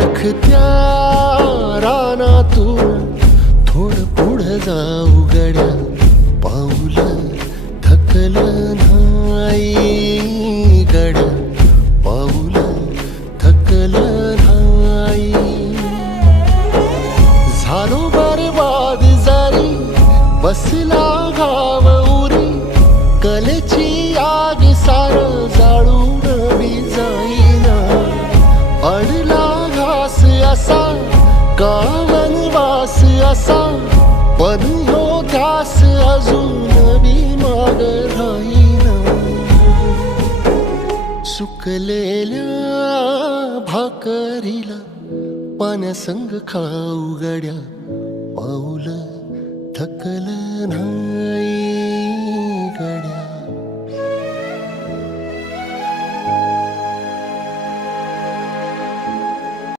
रखत्या रानातून थोडं पुढं जाऊ गड्या, पाऊल थकलं नाही गड्या, पाऊल थकलं नाही. झालो बरबाद जारी बसला घाव उरी, कलेची आग सार जाळून बी जाईना. अडला घास असा का वनवास असा, पण ह्यो ध्यास अजून बी माग राहीना. सुकलेल्या भाकरीला पाण्यासंग खाऊ गड्या, पाऊल थकलं नाही गड्या.